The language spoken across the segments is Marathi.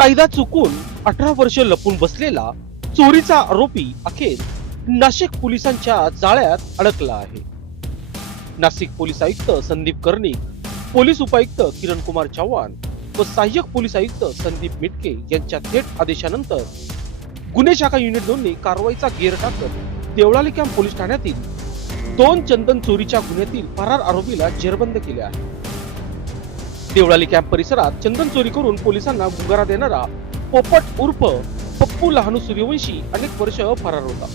कायदा चुकून 18 वर्ष लपून बसलेला चोरीचा आरोपी अखेर नाशिक पोलिसांच्या जाळ्यात अडकला आहे. नाशिक पोलीस आयुक्त संदीप कर्णिक, पोलीस उपायुक्त किरण कुमार चव्हाण व सहाय्यक पोलीस आयुक्त संदीप मिटके यांच्या थेट आदेशानंतर गुन्हे शाखा युनिट 2 ने कारवाईचा गेर टाकत देवळाली कॅम्प पोलीस ठाण्यातील 2 चंदन चोरीच्या गुन्ह्यातील फरार आरोपीला जेरबंद केले आहे. देवळाली कॅम्प परिसरात चंदन चोरी करून पोलिसांना गुंगारा देणारा पोपट उर्फ पप्पू लहानू सूर्यवंशी अनेक वर्ष फरार होता.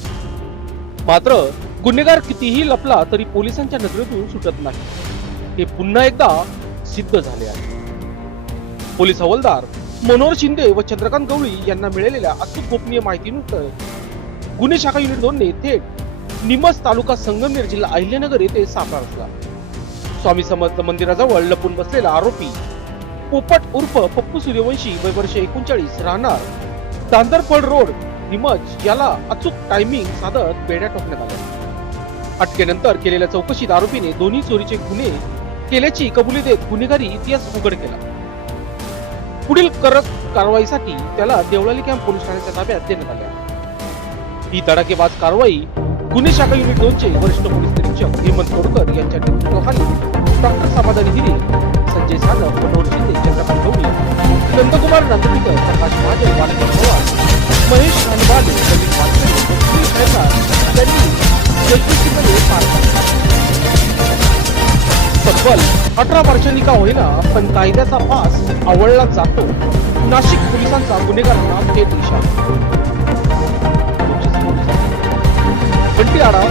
मात्र गुन्हेगार कितीही लपला तरी पोलिसांच्या नजरेतून सुटत नाही, हे पुन्हा एकदा सिद्ध झाले आहे. पोलीस हवालदार मनोहर शिंदे व चंद्रकांत गवळी यांना मिळालेल्या अचूक गोपनीय माहितीनुसार गुन्हे शाखा युनिट 2 ने थेट निमस तालुका संगमनेर जिल्हा अहिल्यानगर येथे सापळा रचला. स्वामी समर्थ मंदिराजवळ लपून बसलेला आरोपी पोपट उर्फ पप्पू सूर्यवंशी वय वर्ष 39 राहणार दांदरफळ रोड निमज याला अचूक टायमिंग साधत बेड्या ठोकण्यात आल्या. अटकेनंतर केलेल्या चौकशीत आरोपीने दोन्ही चोरीचे गुन्हे केल्याची कबुली देत गुन्हेगारी इतिहास उघड केला. पुढील कारवाईसाठी त्याला देवळाली कॅम्प पोलीस ठाण्याच्या ताब्यात देण्यात आले. ही धडाकेबाज कारवाई गुन्हे शाखा युनिट 2 चे वरिष्ठ पोलीस निरीक्षक हेमंत तोडकर यांच्या नेतृत्वाखाली डॉक्टर समाधानी हिरे, संजय सानप, मनोहर शिंदे, चंद्रकांत गवळी, नंदकुमार नांदुरकर, प्रकाश महाजन, बालकृष्ण पवार, महेश हनबाले, ललित वानखेडे, सुनील खैरनार यांनी यशस्वीपणे पार पाडले. तब्बल 18 वर्षांनी का होईना पण कायद्याचा फास आवळला जातो. नाशिक पोलिसांचा गुन्हेगारांना थेट इशारा. बंटी आढाव,